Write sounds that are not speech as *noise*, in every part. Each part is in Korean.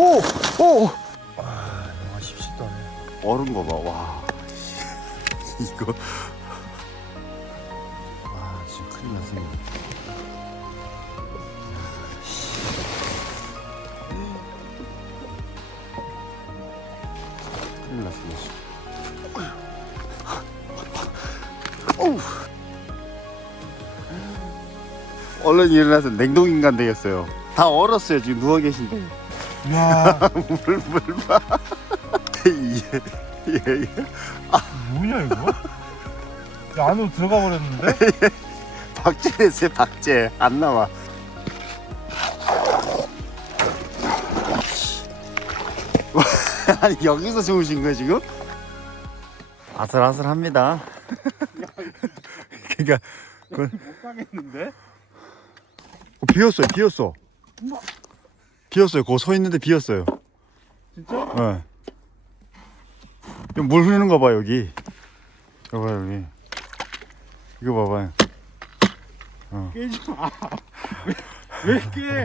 오! 오! 아, 영하 17도네. 얼은 거 봐. 와. *laughs* 이거. 와, 지금 큰일 났습니다. 큰일 났습니다. 얼른 일어나서 냉동인간 되겠어요. 다 얼었어요. 지금 누워 계신데. 야 물, 물 봐. 예, 예, 예. 뭐냐 이거? 야, 안으로 들어가 버렸는데? 박제됐어요, 박제. 안 나와. 아니, 여기서 주무신 거야, 지금? 아슬아슬합니다. 그니까, 그, 못 가겠는데? 어, 비었어요, 비었어. 비었어요. 거기 서 있는데 비었어요. 진짜? 예. 이거 물 흐르는 거 봐, 여기. 이거 봐, 여기. 이거 봐봐요. 깨지 마. *laughs* 왜, 왜 깨?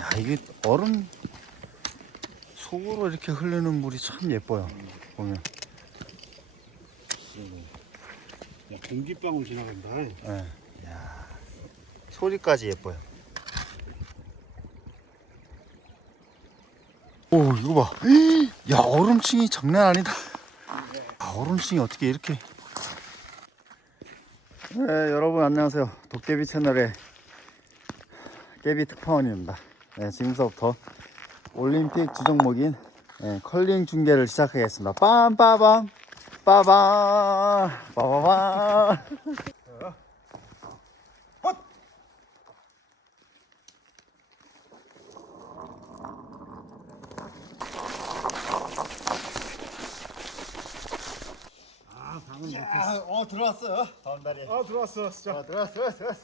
야 이게 얼음 속으로 이렇게 흐르는 물이 참 예뻐요 보면 야, 공기방울 지나간다. 예. 야 소리까지 예뻐요 오 이거 봐 야 얼음층이 장난 아니다. 아, 얼음층이 어떻게 이렇게. 네 여러분 안녕하세요. 도깨비 채널의 깨비 특파원입니다. 네, 지금서부터 올림픽 주종목인 예, 컬링 중계를 시작하겠습니다. 빰빠밤 빠밤 빠바밤 아, 야, 어 들어왔어요. 다음 다리. 아, 들어왔어, 진짜. 어 들어왔어 들어왔어.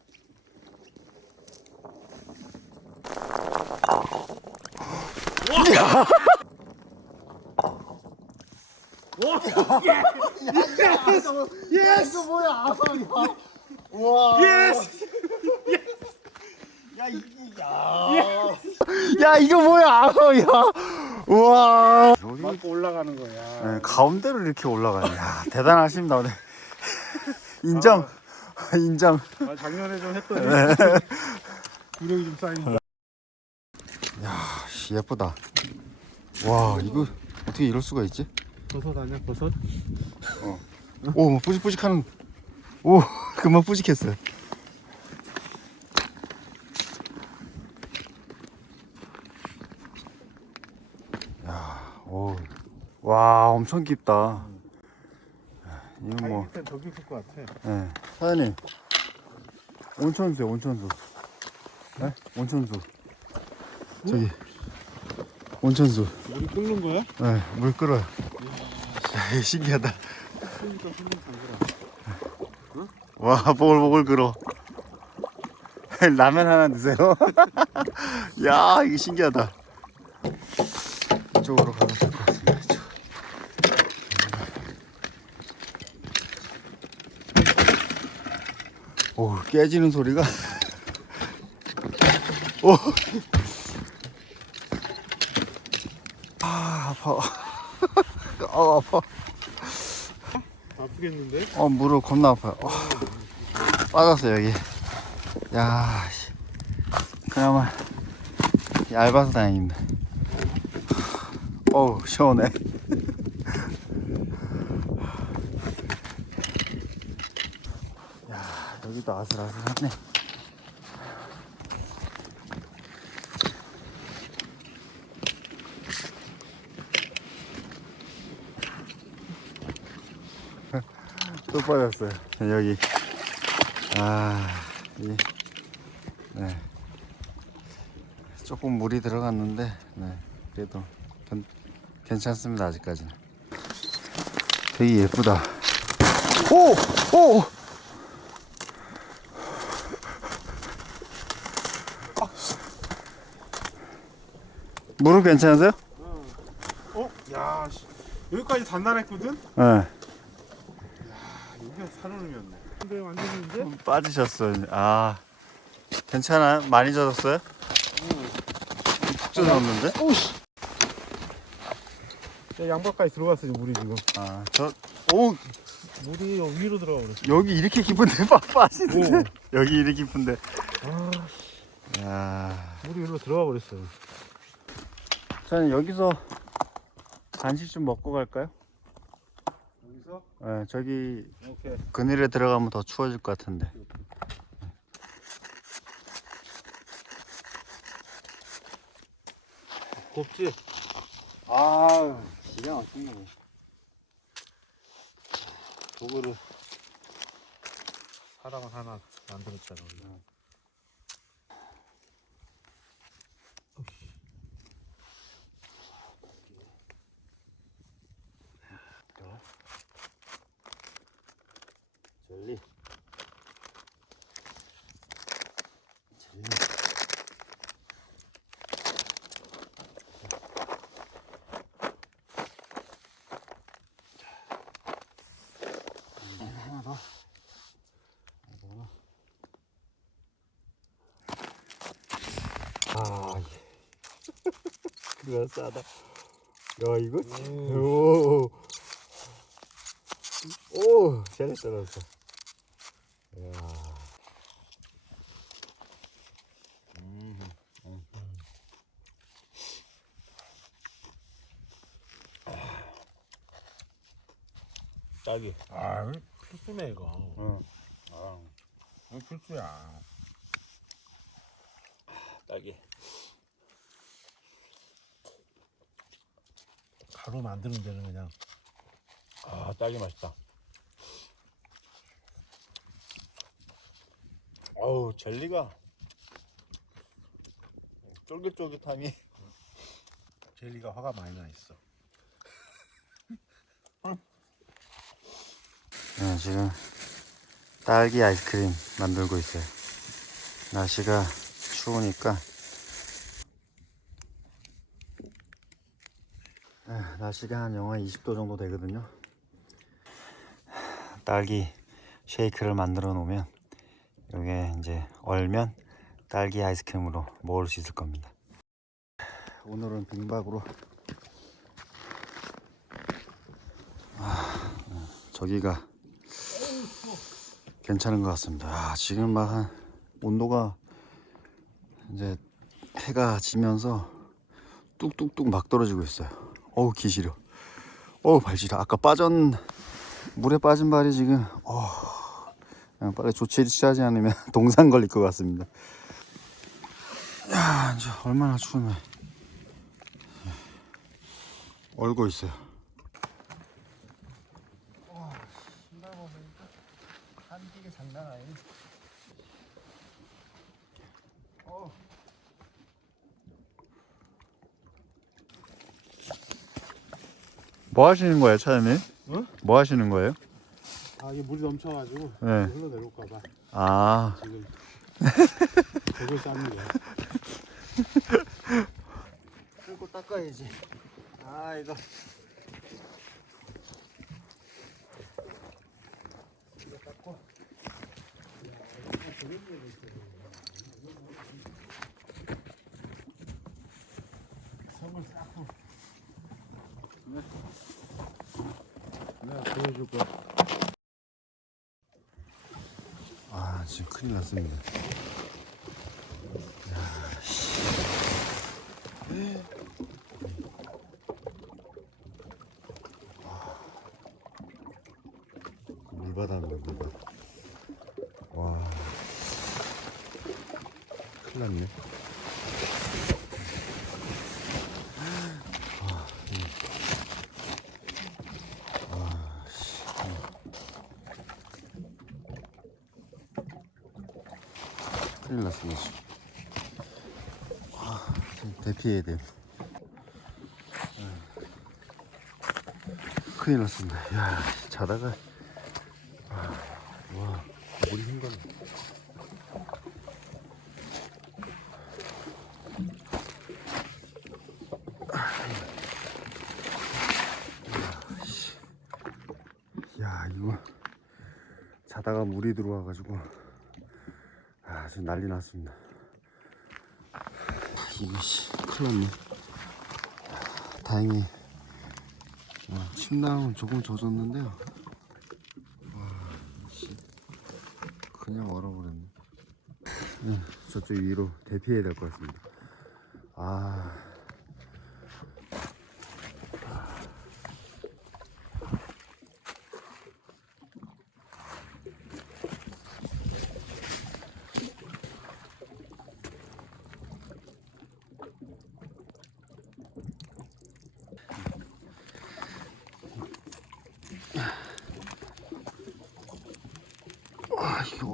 예스! 이거 뭐야? 아, 와. 예스! 야 이게 야. 야 이거 뭐야? 아, 야. 우와. 여기 맞고 올라가는 거야. 네, 가운데로 이렇게 올라가네. 야, 대단하십니다 오늘. 인정. *laughs* 인정. 아, 작년에 좀 했더니 네. *laughs* 구력이 좀 쌓인 야, 씨, 예쁘다. 와, 이거 어떻게 이럴 수가 있지? 버섯 아니야, 버섯? 오, 막 뿌직뿌직하는. 오, *laughs* 금방 뿌직했어요. 야, 오, 와, 엄청 깊다. 이거 뭐, 일단 더 깊을 것 같아. 예. 사장님, 온천수요, 온천수. 네? 온천수. 저기, 온천수. 물이 끓는 거야? 네, 물 끓어요. 야, 이거 신기하다. 담그라. 와, 보글보글 끓어. *laughs* 라면 하나 드세요. *laughs* 야, 이거 신기하다. 이쪽으로 가도 될 것 같습니다. 이쪽. 오, 깨지는 소리가. 오. *laughs* 아, 아파. 어, *laughs* 아파. 아프겠는데? 어 무릎 겁나 아파요 어, 빠졌어 여기 야 씨. 그나마 얇아서 다행입니다 어우 시원해 야 여기도 아슬아슬하네 *laughs* 또 빠졌어요. 여기. 아, 이, 네. 조금 물이 들어갔는데, 네. 그래도 괜, 괜찮습니다, 아직까지는. 되게 예쁘다. 오! 오! 물은 괜찮으세요? 어? 야, 씨. 여기까지 단단했거든? 네. 아, 여기가 산얼음이었네. 근데? 빠지셨어요. 아, 괜찮아요? 많이 젖었어요? 뚝 넣었는데? 오씨. 야, 양박까지 들어갔어 물이 지금. 아, 저, 오, 물이 여기 위로 들어가 버렸어. 여기 이렇게 깊은데 *laughs* 빠, 빠지는데? 오. 여기 이렇게 깊은데. 아, 야 물이 위로 들어가 버렸어. 저는 여기서 간식 좀 먹고 갈까요? 여기서 네, 저기 오케이. 그늘에 들어가면 더 추워질 것 같은데. 곱지. 아, 기가 막히네. 도구를 사람을 하나 만들었잖아. 우리가. 젤리. 젤리. 자, 하나 더. 이거 하나. 아, 그거 싸다. 야, 이거? 오. 오, 잘했어, 잘했어. 이야. 음, 음. 딱이. 아, 필수네 이거. 어. 아, 이거 필수야. 딱이. 가루 만드는 데는 그냥 아, 딱이 맛있다. 어우, 젤리가 쫄깃쫄깃함이. 젤리가 화가 많이 나 있어. 네, 지금 딸기 아이스크림 만들고 있어요. 날씨가 추우니까. 날씨가 한 영하 20도 정도 되거든요. 딸기 쉐이크를 만들어 놓으면 이게 이제 얼면 딸기 아이스크림으로 먹을 수 있을 겁니다. 오늘은 빙박으로 아, 저기가 괜찮은 것 같습니다. 아, 지금 막 한 온도가 이제 해가 지면서 뚝뚝뚝 막 떨어지고 있어요. 어우 기 시려. 어우 발 시려. 아까 빠진 물에 빠진 발이 지금 어 빨리 조치를 취하지 않으면 *laughs* 동상 걸릴 것 같습니다. 야 이제 얼마나 추우면 얼고 있어요. 신발 벗으니까 한기가 장난 아니네. 뭐 하시는 거예요, 차장님? 어? 뭐 하시는 거예요? 아, 이게 물이 넘쳐가지고 네. 흘러내릴까봐 아, 지금 벽을 쌓는 거야. 끌고 닦아야지. 아, 이거. 이거 닦고. 선물 보여줄 거야. 아, 지금 큰일 났습니다. 물바다입니다, 물바다. 와. 큰일 났네. 아, 음. 아, 씨. 큰일 났습니다. 지금. 아, 대피해야 돼. 큰일 났습니다. 야, 자다가 아, 와, 물이 흰거네. 야, 이거 자다가 물이 들어와가지고 아, 지금 난리 났습니다. 이거 씨 큰일 났네 다행히 어, 침낭은 조금 젖었는데요 와, 씨. 그냥 얼어버렸네 네, 저쪽 위로 대피해야 될 것 같습니다 아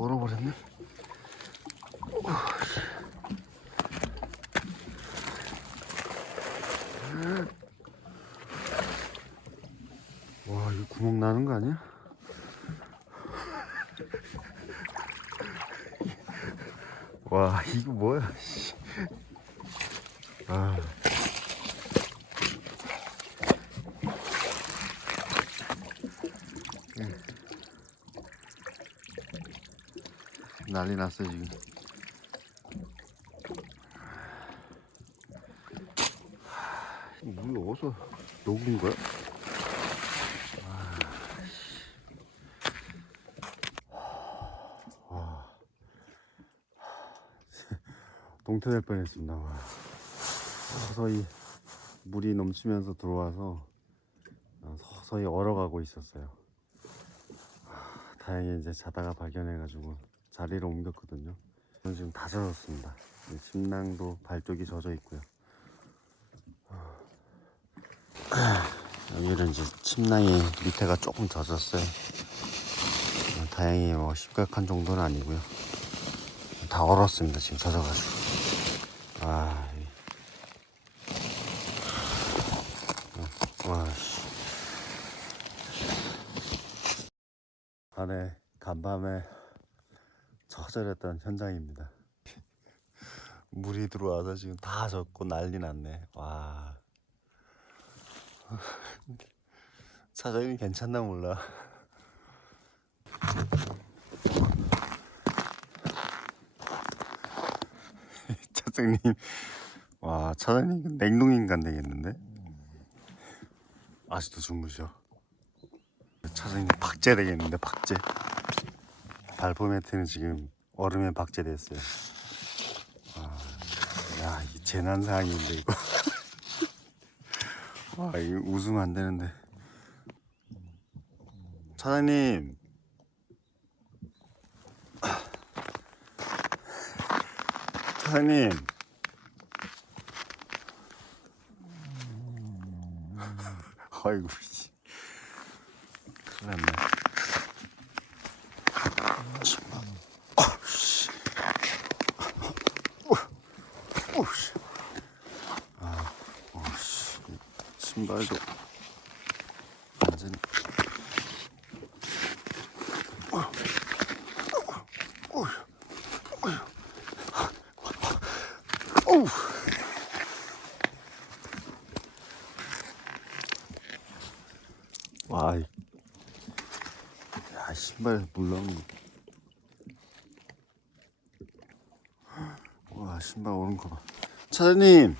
얼어버렸네. 와, 이거 구멍 나는 거 아니야? 와, 이거 뭐야? 난리 났어 지금. 물이 어디서 녹은 거야? 와. 동태될 뻔했습니다. 와. 서서히 물이 넘치면서 들어와서 어, 서서히 얼어가고 있었어요. 아, 다행히 이제 자다가 발견해가지고 자리를 옮겼거든요. 저는 지금 다 젖었습니다. 이 침낭도 발쪽이 젖어 있고요. 여기는 이제 침낭이 밑에가 조금 젖었어요. 어, 다행히 뭐 심각한 정도는 아니고요. 다 얼었습니다. 지금 젖어가지고. 아, 이- 어, 와, 씨. 안에 간밤에 처절했던 현장입니다. *laughs* 물이 들어와서 지금 다 젖고 난리 났네. 와. *laughs* 사장님 괜찮나 몰라. *laughs* 차장님, 와 차장님 냉동인간 되겠는데? 아직도 주무셔. 차장님 박제 되겠는데 박제. 발포 매트는 지금 얼음에 박제됐어요. 아, 야, 이 재난 상황인데 이거. *laughs* 와, 이거 웃으면 안 되는데. 차장님. 차장님. *laughs* *laughs* 아이고, 씨. 큰일 났네. 신발. 아, 씨. 어, 어, 씨. 아, 어, 씨. 신발도 완전. 어우. 와, 이- 야 신발 물렁. 와 신발 오른 거 봐. 차장님.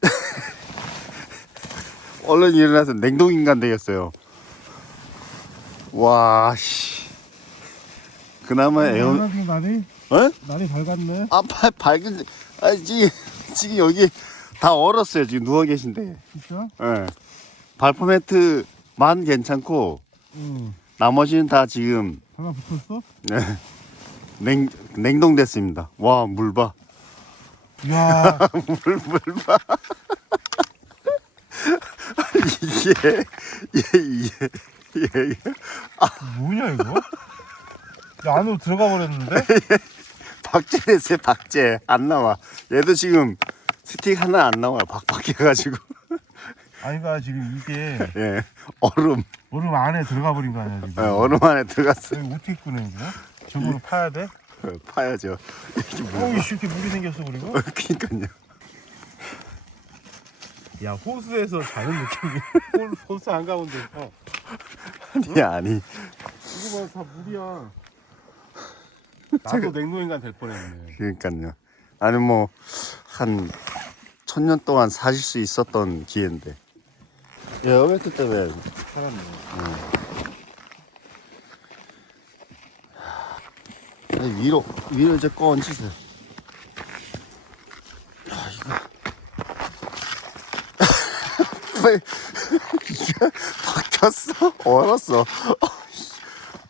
*laughs* 얼른 일어나서 냉동 인간 되겠어요. 와 씨. 그나마 에어 지금 날이 어? 날이 밝았네. 아, 발, 밝은, 아, 지금, 지금 여기 다 얼었어요. 지금 누워 계신데. 진짜? 예. 발포 매트 만 괜찮고, 응. 나머지는 다 지금, 하나 붙었어? 네, 냉, 냉동됐습니다. 와, 물 봐. 이야. *laughs* 물, 물 봐. 이게, 이게, 이게, 이게, 뭐냐 이거? 야, 안으로 들어가 버렸는데? *laughs* 박제됐어요, 박제. 안 나와. 얘도 지금 스틱 하나 안 나와요. 박박해가지고. 아니가 지금 이게 예. 얼음. 얼음 안에 들어가 버린 거 아니야 지금? 예, 얼음 안에 들어갔어요. 이거 어떻게 끄는 거야? 저거로 파야 돼? 어, 파야죠. 이게 뭐? 어우 씨 이렇게 물이 생겼어 그리고? 그니까요. 야 호수에서 자는 느낌이야. 호- 호수 안 가운데. 어. 아니 아니. 이거 봐, 다 물이야. 나도 냉동인간 될 뻔했네. 그러니까요. 아니 뭐 한 천년 동안 사실 수 있었던 기회인데. 에어매트 때문에 살았네. 아니, 위로 위로 이제 꺼 얹으세요. 야 이거 *laughs* 왜 이게 바뀌었어? 얼었어.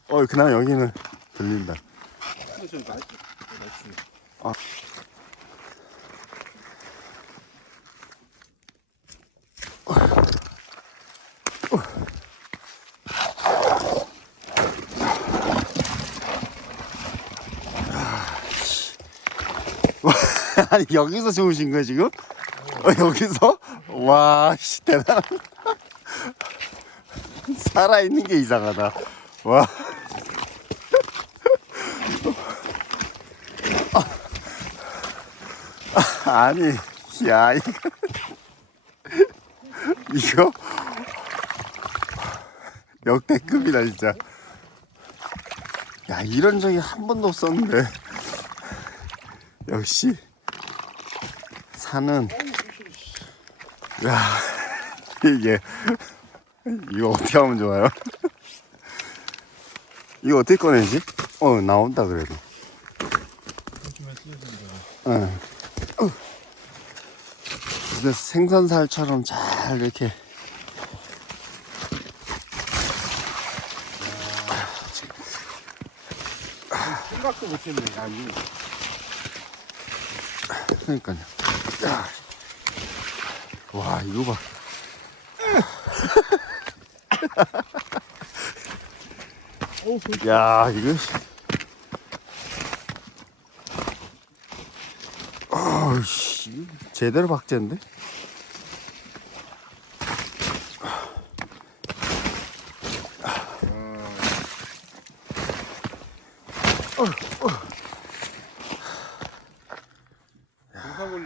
어 그냥 여기는 들린다. 근데 좀 날, 날씨. *laughs* 아니 여기서 주무신 거야 지금? 어, 여기서? 와, 씨 대단. *laughs* 살아 있는 게 이상하다. 와. *laughs* 아니, 야 이거 이거 역대급이다 진짜. 야 이런 적이 한 번도 없었는데. 역시 산은 야 *laughs* 이게 이거 어떻게 하면 좋아요? *laughs* 이거 어떻게 꺼내지? 어 나온다 그래도. 응. 근데 생선살처럼 잘 이렇게 생각도 못했네. 야, 이거. 그러니까요. 야. 와 이거 봐. 야 이거 아씨 제대로 박제인데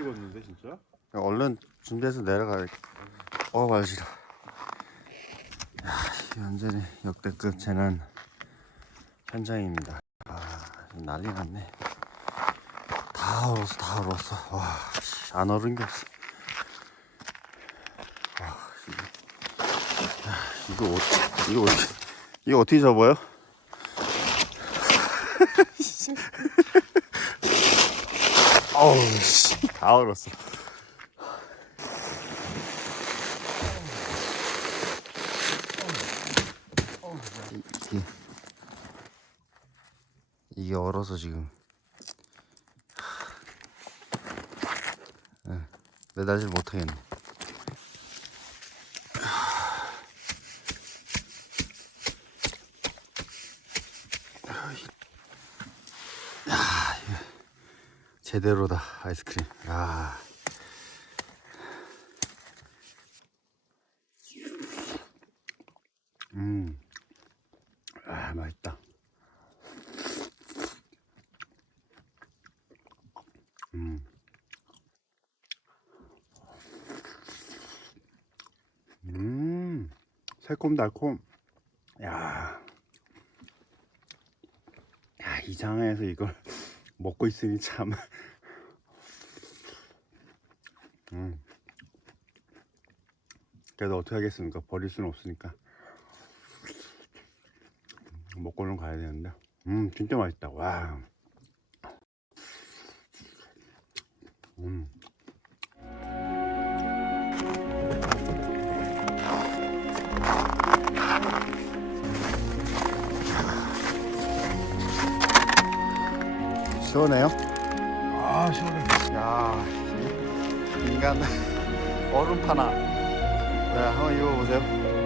걸리겠는데 진짜? 야, 얼른 준비해서 내려가야 어 말지라 야 완전히 역대급 재난 현장입니다. 아 난리 났네. 다 얼었어 다 얼었어. 와안 얼은 게 없어. 와 이거 야, 이거 어떻게 이거 어떻게 이거 어떻게 접어요? *laughs* 어우 씨 다 얼었어. 이게 이게 얼어서 지금. 예, 매달질 못하겠네 제대로다 아이스크림 야. 음. 아, 맛있다. 음. 음. 새콤달콤. 야. 야, 이 장에서 이걸 먹고 있으니 참. *laughs* 음. 그래도 어떻게 하겠습니까? 버릴 수는 없으니까. 먹고는 가야 되는데. 음, 진짜 맛있다. 와. 음. 시원해요? 아, 시원해. 야, 이 인간 얼음 파나. 네, 한번 입어보세요.